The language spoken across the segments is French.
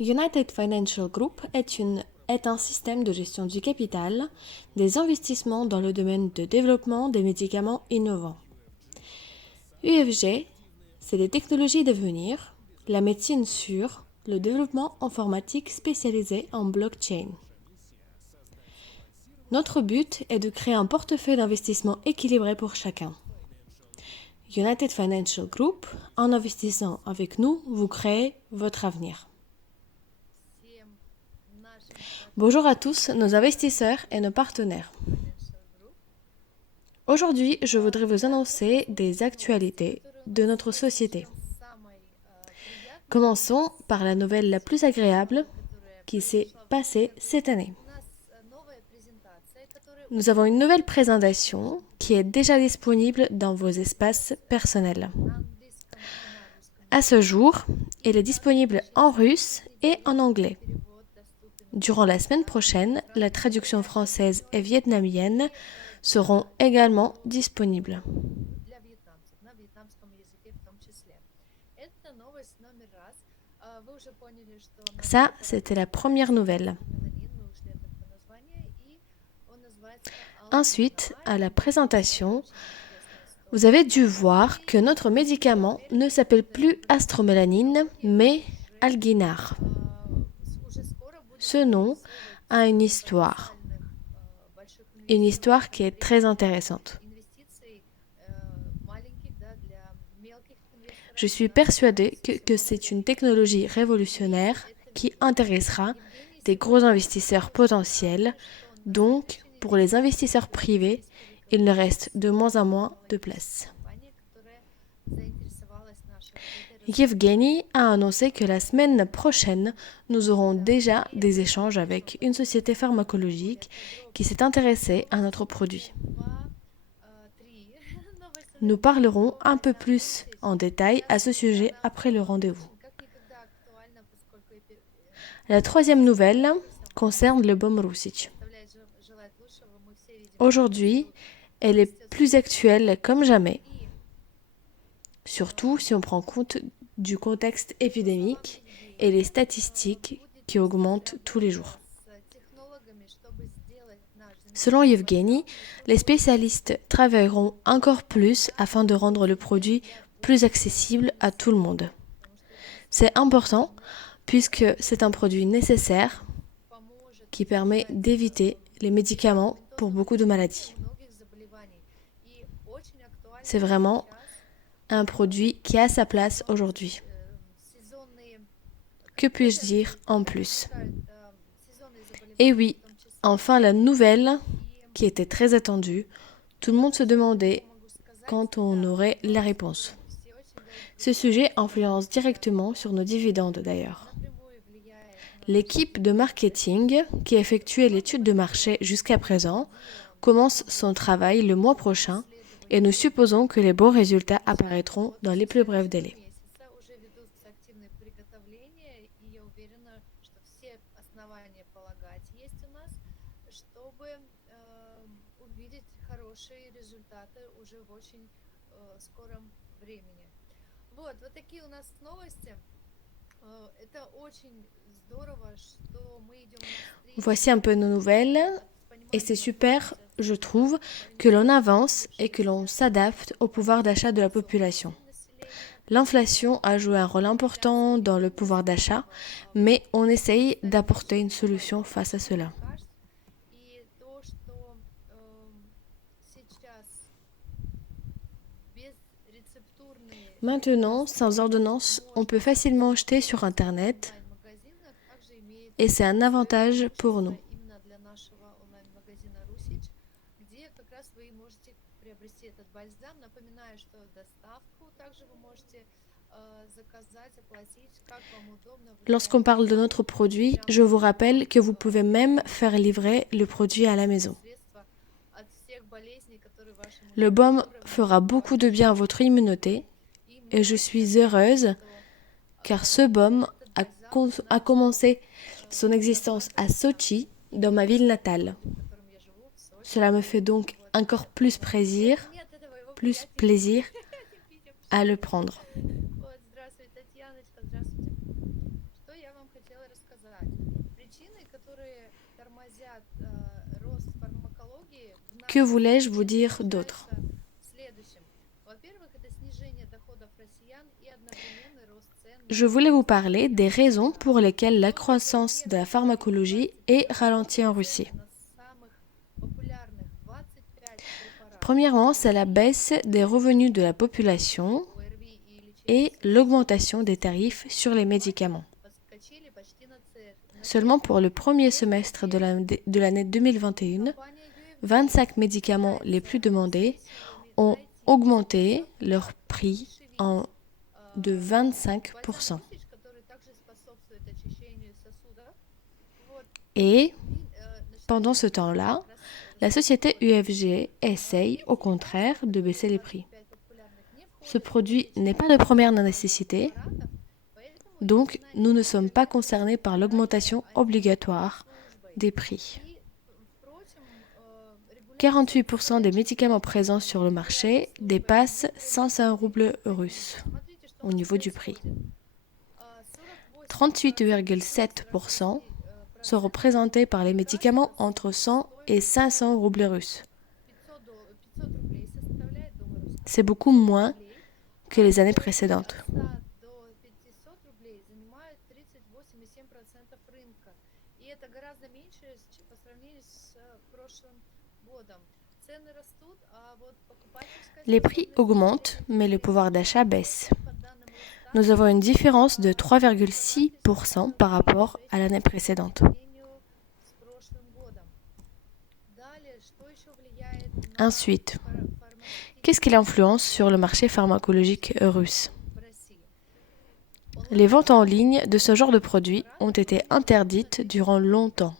United Financial Group est un système de gestion du capital, des investissements dans le domaine de développement des médicaments innovants. UFG, c'est des technologies d'avenir, la médecine sûre, le développement informatique spécialisé en blockchain. Notre but est de créer un portefeuille d'investissement équilibré pour chacun. United Financial Group, en investissant avec nous, vous créez votre avenir. Bonjour à tous nos investisseurs et nos partenaires. Aujourd'hui, je voudrais vous annoncer des actualités de notre société. Commençons par la nouvelle la plus agréable qui s'est passée cette année. Nous avons une nouvelle présentation qui est déjà disponible dans vos espaces personnels. À ce jour, elle est disponible en russe et en anglais. Durant la semaine prochaine, la traduction française et vietnamienne seront également disponibles. Ça, c'était la première nouvelle. Ensuite, à la présentation, vous avez dû voir que notre médicament ne s'appelle plus Astromélanine, mais Alginar. Ce nom a une histoire qui est très intéressante. Je suis persuadée que c'est une technologie révolutionnaire qui intéressera des gros investisseurs potentiels. Donc, pour les investisseurs privés, il ne reste de moins en moins de place. Yevgeny a annoncé que la semaine prochaine, nous aurons déjà des échanges avec une société pharmacologique qui s'est intéressée à notre produit. Nous parlerons un peu plus en détail à ce sujet après le rendez-vous. La troisième nouvelle concerne le baume Roussich. Aujourd'hui, elle est plus actuelle comme jamais, surtout si on prend compte du contexte épidémique et les statistiques qui augmentent tous les jours. Selon Yevgeny, les spécialistes travailleront encore plus afin de rendre le produit plus accessible à tout le monde. C'est important puisque c'est un produit nécessaire qui permet d'éviter les médicaments pour beaucoup de maladies. C'est vraiment un produit qui a sa place aujourd'hui. Que puis-je dire en plus? Et oui, enfin la nouvelle qui était très attendue, tout le monde se demandait quand on aurait la réponse. Ce sujet influence directement sur nos dividendes d'ailleurs. L'équipe de marketing qui effectuait l'étude de marché jusqu'à présent commence son travail le mois prochain et nous supposons que les bons résultats apparaîtront dans les plus brefs délais. Voici un peu nos nouvelles et c'est super, je trouve, que l'on avance et que l'on s'adapte au pouvoir d'achat de la population. L'inflation a joué un rôle important dans le pouvoir d'achat, mais on essaye d'apporter une solution face à cela. Maintenant, sans ordonnance, on peut facilement acheter sur Internet et c'est un avantage pour nous. Lorsqu'on parle de notre produit, je vous rappelle que vous pouvez même faire livrer le produit à la maison. Le baume fera beaucoup de bien à votre immunité et je suis heureuse car ce baume a commencé son existence à Sochi, dans ma ville natale. Cela me fait donc encore plus plaisir à le prendre. Que voulais-je vous dire d'autre? Je voulais vous parler des raisons pour lesquelles la croissance de la pharmacologie est ralentie en Russie. Premièrement, c'est la baisse des revenus de la population et l'augmentation des tarifs sur les médicaments. Seulement pour le premier semestre de l'année 2021, 25 médicaments les plus demandés ont augmenté leur prix de 25%. Et pendant ce temps-là, la société UFG essaye au contraire de baisser les prix. Ce produit n'est pas de première nécessité, donc nous ne sommes pas concernés par l'augmentation obligatoire des prix. 48% des médicaments présents sur le marché dépassent 500 roubles russes au niveau du prix. 38,7% sont représentés par les médicaments entre 100 et 500 roubles russes. C'est beaucoup moins que les années précédentes. Les prix augmentent, mais le pouvoir d'achat baisse. Nous avons une différence de 3,6% par rapport à l'année précédente. Ensuite, qu'est-ce qui influence sur le marché pharmacologique russe? Les ventes en ligne de ce genre de produits ont été interdites durant longtemps.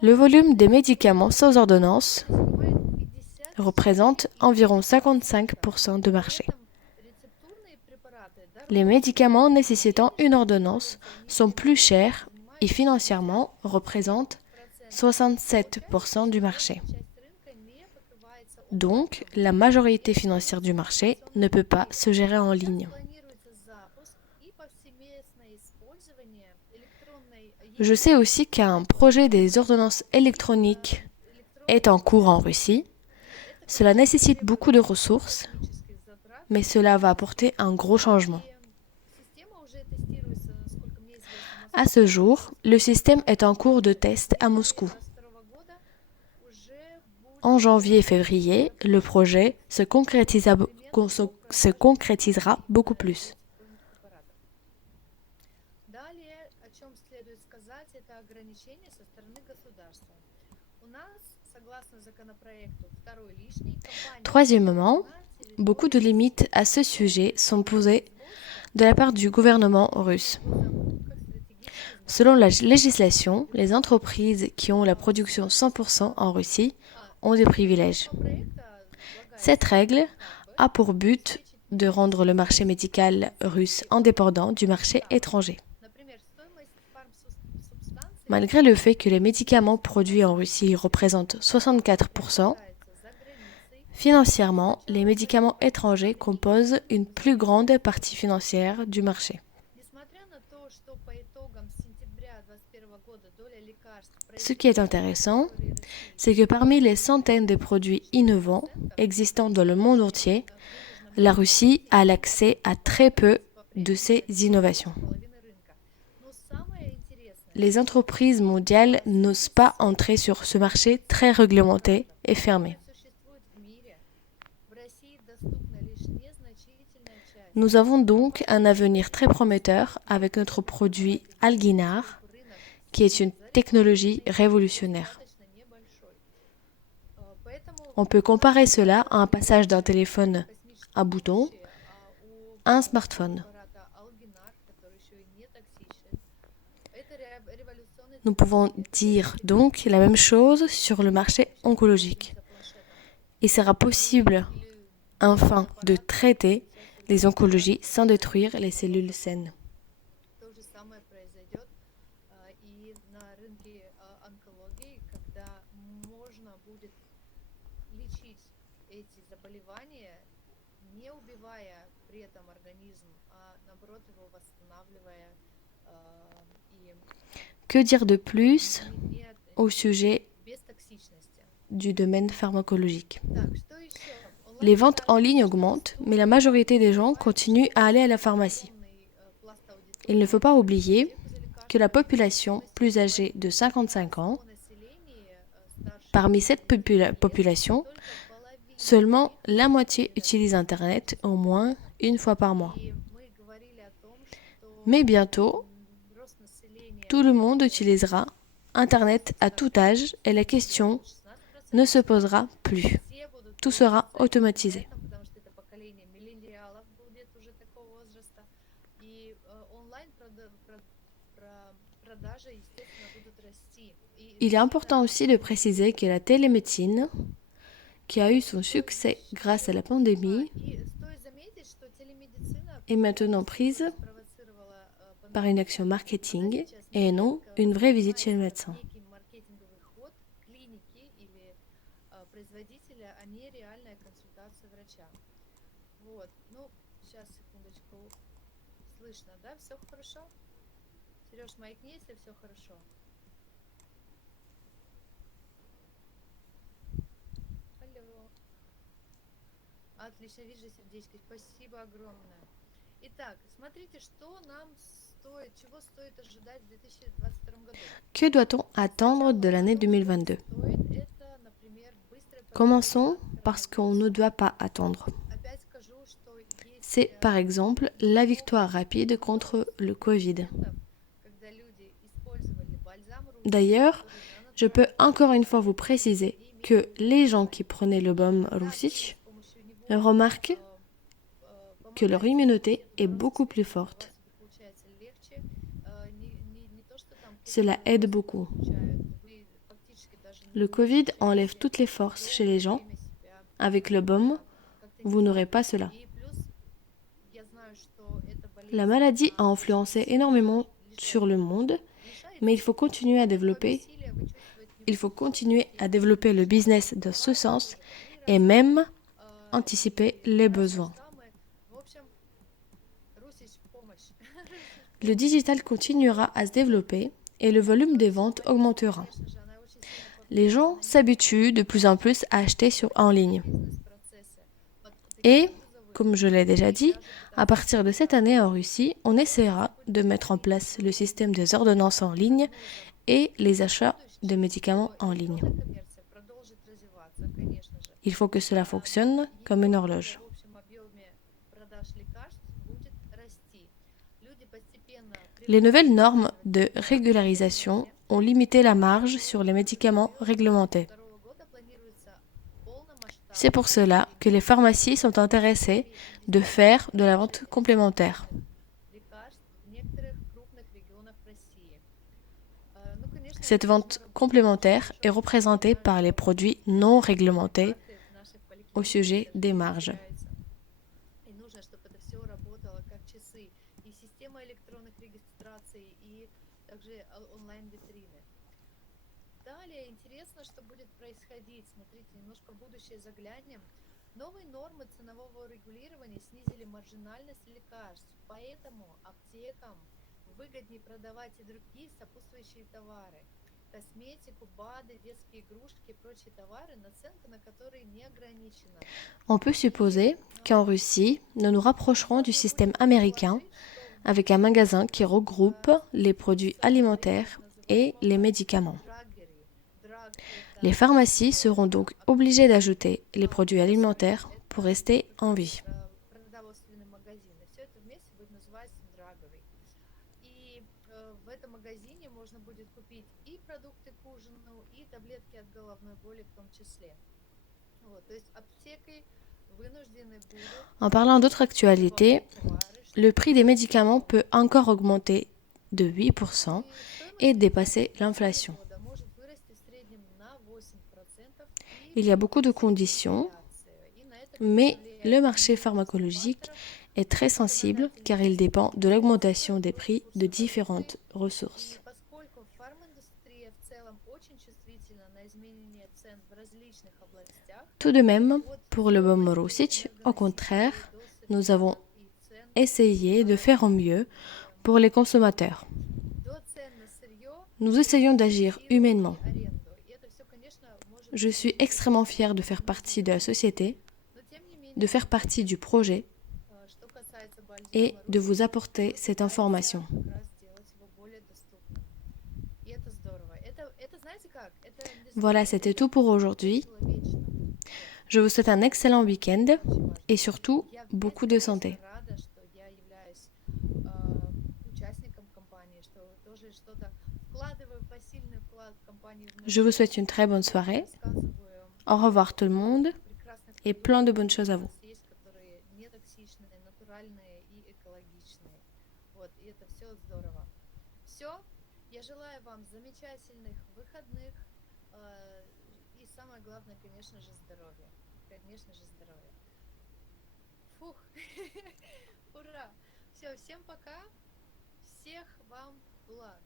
Le volume des médicaments sans ordonnance représente environ 55% de marché. Les médicaments nécessitant une ordonnance sont plus chers et financièrement représentent 67% du marché. Donc, la majorité financière du marché ne peut pas se gérer en ligne. Je sais aussi qu'un projet des ordonnances électroniques est en cours en Russie. Cela nécessite beaucoup de ressources, mais cela va apporter un gros changement. À ce jour, le système est en cours de test à Moscou. En janvier et février, le projet se concrétisera beaucoup plus. Troisièmement, beaucoup de limites à ce sujet sont posées de la part du gouvernement russe. Selon la législation, les entreprises qui ont la production 100% en Russie ont des privilèges. Cette règle a pour but de rendre le marché médical russe indépendant du marché étranger. Malgré le fait que les médicaments produits en Russie représentent 64%, financièrement, les médicaments étrangers composent une plus grande partie financière du marché. Ce qui est intéressant, c'est que parmi les centaines de produits innovants existant dans le monde entier, la Russie a l'accès à très peu de ces innovations. Les entreprises mondiales n'osent pas entrer sur ce marché très réglementé et fermé. Nous avons donc un avenir très prometteur avec notre produit Alginar, qui est une technologie révolutionnaire. On peut comparer cela à un passage d'un téléphone à bouton à un smartphone. Nous pouvons dire donc la même chose sur le marché oncologique. Il sera possible, enfin, de traiter les oncologies sans détruire les cellules saines. Que dire de plus au sujet du domaine pharmacologique? Les ventes en ligne augmentent, mais la majorité des gens continuent à aller à la pharmacie. Il ne faut pas oublier que la population plus âgée de 55 ans, parmi cette population, seulement la moitié utilise Internet au moins une fois par mois. Mais bientôt, tout le monde utilisera Internet à tout âge et la question ne se posera plus. Tout sera automatisé. Il est important aussi de préciser que la télémédecine, qui a eu son succès grâce à la pandémie, est maintenant prise par une action marketing et non une vraie visite chez le médecin. Отлично, вижу сердечки. Спасибо огромное. Итак, смотрите, что нам стоит, чего стоит ожидать в 2022 году. Que doit-on attendre de l'année 2022? Commençons par ce qu'on ne doit pas attendre. C'est par exemple la victoire rapide contre le Covid. D'ailleurs, je peux encore une fois vous préciser que les gens qui prenaient le baume Roussich remarquent que leur immunité est beaucoup plus forte. Cela aide beaucoup. Le Covid enlève toutes les forces chez les gens. Avec le baume, vous n'aurez pas cela. La maladie a influencé énormément sur le monde, mais il faut continuer à développer le business de ce sens et même anticiper les besoins. Le digital continuera à se développer et le volume des ventes augmentera. Les gens s'habituent de plus en plus à acheter en ligne. Et, comme je l'ai déjà dit, à partir de cette année en Russie, on essaiera de mettre en place le système des ordonnances en ligne et les achats de médicaments en ligne. Il faut que cela fonctionne comme une horloge. Les nouvelles normes de régularisation ont limité la marge sur les médicaments réglementés. C'est pour cela que les pharmacies sont intéressées de faire de la vente complémentaire. Cette vente complémentaire est représentée par les produits non réglementés au sujet des marges. Новые нормы ценового регулирования снизили маржинальность лекарств, поэтому аптекам выгоднее продавать и другие сопутствующие товары. Косметику, БАДы, детские игрушки и прочие товары, наценка на которые не ограничена. On peut supposer qu'en Russie, nous nous rapprocherons du système américain avec un magasin qui regroupe les produits alimentaires et les médicaments. Les pharmacies seront donc obligées d'ajouter les produits alimentaires pour rester en vie. En parlant d'autres actualités, le prix des médicaments peut encore augmenter de 8% et dépasser l'inflation. Il y a beaucoup de conditions, mais le marché pharmacologique est très sensible car il dépend de l'augmentation des prix de différentes ressources. процент в различных областях, Tout de même, от pour le baume стоимости Marusic, au contraire, энергоносителей до nous avons современных и цен essayé de на faire au mieux pour les consommateurs. до цен на сырье, Nous essayons d'agir квартиру humainement. и аренду. И это все, конечно, может Je suis выглядеть extrêmement fière de faire partie de la société, но тем не de менее, faire partie du projet что касается et бальзама de Руси, vous apporter мы cette пытаемся information. как раз сделать его более доступным. И это здорово. Это знаете как? Это Voilà, c'était tout pour aujourd'hui. человечно. Je vous souhaite un excellent week-end Очень важно. et surtout Я beaucoup de бесконечно santé. рада, что я являюсь участником компании, что тоже что-то вкладываю посильный вклад в компанию. Je vous souhaite une très bonne soirée. Рассказываю Au revoir tout le monde прекрасных et plein de bonnes продуктов, choses à которые у vous. нас есть, которые не токсичные, натуральные и экологичные. Вот, и это все здорово. Все. Я желаю вам замечательных выходных и самое главное, конечно же, здоровья. Конечно же, здоровья. Фух, ура! Все, всем пока. Всех вам благ.